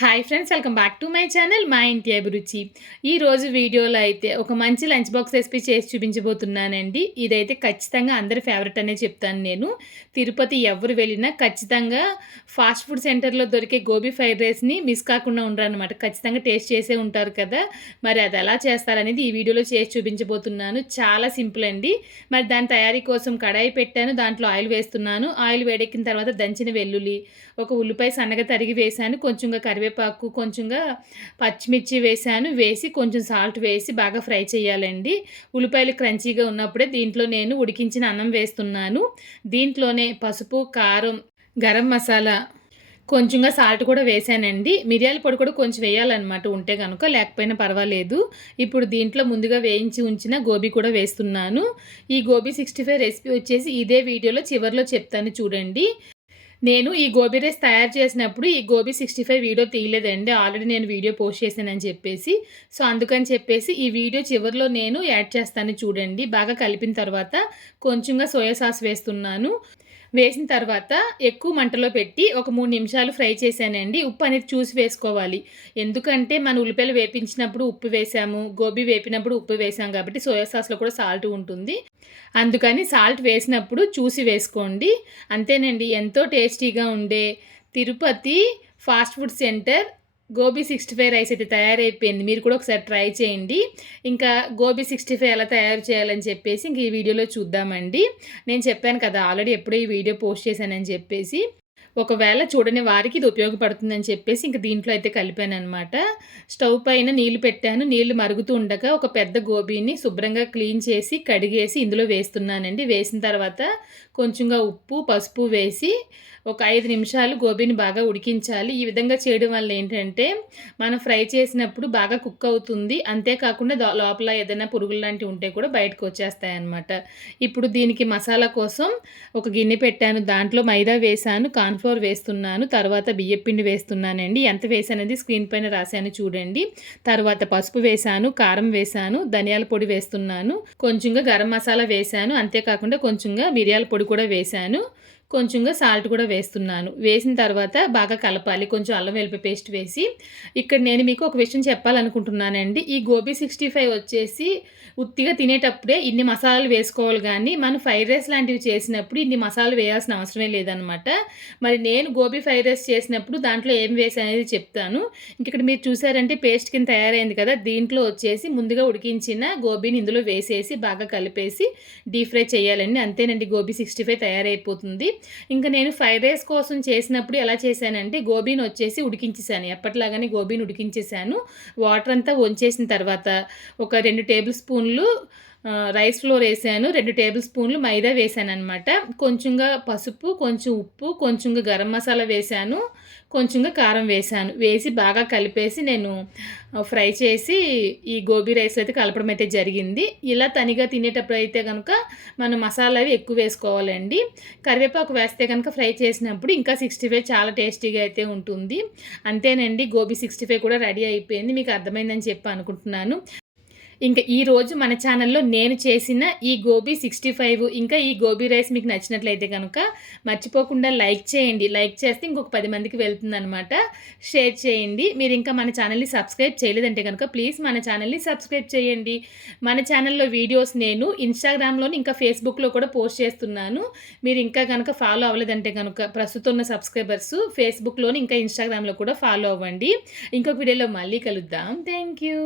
Hi friends welcome back to my channel మా ఇంటి అభిరుచి. ఈరోజు వీడియోలో అయితే ఒక మంచి లంచ్ బాక్స్ రెసిపీ చేసి చూపించబోతున్నానండి. ఇదైతే ఖచ్చితంగా అందరి ఫేవరెట్ అనే చెప్తాను నేను. తిరుపతి ఎవరు వెళ్ళినా ఖచ్చితంగా ఫాస్ట్ ఫుడ్ సెంటర్లో దొరికే గోబీ ఫ్రైడ్ రైస్ని మిస్ కాకుండా అనమాట ఖచ్చితంగా టేస్ట్ చేసే ఉంటారు కదా. మరి అది ఎలా చేస్తారనేది ఈ వీడియోలో చేసి చూపించబోతున్నాను. చాలా సింపుల్ అండి. మరి దాని తయారీ కోసం కడాయి పెట్టాను దాంట్లో ఆయిల్ వేస్తున్నాను. ఆయిల్ వేడెక్కిన తర్వాత దంచిన వెల్లుల్లి ఒక ఉల్లిపాయ సన్నగా తరిగి వేశాను. కొంచెంగా కరివే కరివేపాకు కొంచెంగా పచ్చిమిర్చి వేసాను వేసి కొంచెం సాల్ట్ వేసి బాగా ఫ్రై చేయాలండి. ఉల్లిపాయలు క్రంచీగా ఉన్నప్పుడే దీంట్లో నేను ఉడికించిన అన్నం వేస్తున్నాను. దీంట్లోనే పసుపు కారం గరం మసాలా కొంచెంగా సాల్ట్ కూడా వేసానండి మిరియాల పొడి కూడా కొంచెం వేయాలన్నమాట. ఉంటే కనుక లేకపోయినా పర్వాలేదు. ఇప్పుడు దీంట్లో ముందుగా వేయించి ఉంచిన గోబీ కూడా వేస్తున్నాను. ఈ గోబీ సిక్స్టీ ఫైవ్ రెసిపీ వచ్చేసి ఇదే వీడియోలో చివరిలో చెప్తాను చూడండి. నేను ఈ గోబీ రైస్ తయారు చేసినప్పుడు ఈ గోబీ సిక్స్టీ ఫైవ్ వీడియో తీయలేదండి. ఆల్రెడీ నేను వీడియో పోస్ట్ చేశానని చెప్పేసి. సో అందుకని చెప్పేసి ఈ వీడియో చివరిలో నేను యాడ్ చేస్తాను చూడండి. బాగా కలిపిన తర్వాత కొంచెంగా సోయా సాస్ వేస్తున్నాను. వేసిన తర్వాత ఎక్కువ మంటలో పెట్టి ఒక మూడు నిమిషాలు ఫ్రై చేశానండి. ఉప్పు అనేది చూసి వేసుకోవాలి. ఎందుకంటే మన ఉల్లిపాయలు వేపించినప్పుడు ఉప్పు వేసాము. గోబీ వేపినప్పుడు ఉప్పు వేసాము కాబట్టి సోయా సాస్లో కూడా సాల్ట్ ఉంటుంది. అందుకని సాల్ట్ వేసినప్పుడు చూసి వేసుకోండి. అంతేనండి. ఎంతో టేస్ట్ టేస్టీగా ఉండే Tirupati fast food centre gobi sixty five rice అయితే తయారైపోయింది. మీరు కూడా ఒకసారి ట్రై చేయండి. ఇంకా గోబీ సిక్స్టీ ఫైవ్ ఎలా తయారు చేయాలని చెప్పేసి ఇంక ఈ వీడియోలో చూద్దామండి. నేను చెప్పాను కదా ఆల్రెడీ ఎప్పుడో ఈ వీడియో పోస్ట్ చేశానని చెప్పేసి. ఒకవేళ చూడని వారికి ఇది ఉపయోగపడుతుందని చెప్పేసి ఇంక దీంట్లో అయితే కలిపాను అనమాట స్టవ్ పైన నీళ్ళు పెట్టాను. నీళ్ళు మరుగుతూ ఉండగా ఒక పెద్ద గోబీని శుభ్రంగా క్లీన్ చేసి కడిగేసి ఇందులో వేస్తున్నానండి. వేసిన తర్వాత కొంచెంగా ఉప్పు పసుపు వేసి ఒక ఐదు నిమిషాలు గోబీని బాగా ఉడికించాలి. ఈ విధంగా చేయడం వల్ల ఏంటంటే మనం ఫ్రై చేసినప్పుడు బాగా కుక్ అవుతుంది. అంతేకాకుండా లోపల ఏదైనా పురుగులు లాంటివి ఉంటే కూడా బయటకు వచ్చేస్తాయి అన్నమాట ఇప్పుడు దీనికి మసాలా కోసం ఒక గిన్నె పెట్టాను. దాంట్లో మైదా వేసాను. కార్న్ఫ్లోర్ వేస్తున్నాను తర్వాత బియ్యపిండి వేస్తున్నానండి. ఎంత వేసానది స్క్రీన్ పైన రాశాను చూడండి. తర్వాత పసుపు వేసాను కారం వేసాను ధనియాల పొడి వేస్తున్నాను. కొంచెంగా గరం మసాలా వేసాను అంతేకాకుండా కొంచెంగా మిరియాల పొడి కూడా వేసాను. కొంచెంగా సాల్ట్ కూడా వేస్తున్నాను. వేసిన తర్వాత బాగా కలపాలి. కొంచెం అల్లం వెల్లిపాయ పేస్ట్ వేసి ఇక్కడ నేను మీకు ఒక విషయం చెప్పాలనుకుంటున్నానండి. ఈ గోబీ సిక్స్టీ ఫైవ్ వచ్చేసి ఉత్తిగా తినేటప్పుడే ఇన్ని మసాలాలు వేసుకోవాలి కానీ మనం ఫ్రైడ్ రైస్ లాంటివి చేసినప్పుడు ఇన్ని మసాలాలు వేయాల్సిన అవసరమే లేదనమాట మరి నేను గోబీ ఫ్రైడ్ రైస్ చేసినప్పుడు దాంట్లో ఏం వేసి అనేది చెప్తాను. ఇక్కడ మీరు చూసారంటే పేస్ట్ కింద తయారైంది కదా. దీంట్లో వచ్చేసి ముందుగా ఉడికించిన గోబీని ఇందులో వేసేసి బాగా కలిపేసి డీప్ ఫ్రై చేయాలండి. అంతేనండి గోబీ సిక్స్టీ ఫైవ్ తయారైపోతుంది. ఇంకా నేను ఫ్రైడ్ రైస్ కోసం చేసినప్పుడు ఎలా చేశానంటే గోబీని వచ్చేసి ఉడికించేసాను ఎప్పటిలాగానే గోబీని ఉడికించేసాను వాటర్ అంతా వంచేసిన తర్వాత ఒక రెండు టేబుల్ స్పూన్లు రైస్ ఫ్లోర్ వేసాను రెండు టేబుల్ స్పూన్లు మైదా వేసాను అనమాట కొంచెంగా పసుపు కొంచెం ఉప్పు కొంచెంగా గరం మసాలా వేసాను కొంచెంగా కారం వేసాను. వేసి బాగా కలిపేసి నేను ఫ్రై చేసి ఈ గోబీ రైస్ అయితే కలపడం అయితే జరిగింది. ఇలా తనిగా తినేటప్పుడు అయితే కనుక మనం మసాలా అవి ఎక్కువ వేసుకోవాలండి. కరివేపాకు వేస్తే కనుక ఫ్రై చేసినప్పుడు ఇంకా సిక్స్టీ ఫైవ్ చాలా టేస్టీగా అయితే ఉంటుంది. అంతేనండి గోబీ సిక్స్టీ ఫైవ్ కూడా రెడీ అయిపోయింది. మీకు అర్థమైందని చెప్పి అనుకుంటున్నాను. ఇంకా ఈరోజు మన ఛానల్లో నేను చేసిన ఈ గోబీ సిక్స్టీ ఫైవ్ ఇంకా ఈ గోబీ రైస్ మీకు నచ్చినట్లయితే కనుక మర్చిపోకుండా లైక్ చేయండి. లైక్ చేస్తే ఇంకొక పది మందికి వెళ్తుందనమాట షేర్ చేయండి. మీరు ఇంకా మన ఛానల్ని సబ్స్క్రైబ్ చేయలేదంటే కనుక ప్లీజ్ మన ఛానల్ని సబ్స్క్రైబ్ చేయండి. మన ఛానల్లో వీడియోస్ నేను ఇన్స్టాగ్రామ్లోని ఇంకా ఫేస్బుక్లో కూడా పోస్ట్ చేస్తున్నాను. మీరు ఇంకా కనుక ఫాలో అవ్వలేదంటే కనుక ప్రస్తుతం ఉన్న సబ్స్క్రైబర్స్ ఫేస్బుక్లోని ఇంకా ఇన్స్టాగ్రామ్లో కూడా ఫాలో అవ్వండి. ఇంకొక వీడియోలో మళ్ళీ కలుద్దాం. Thank you.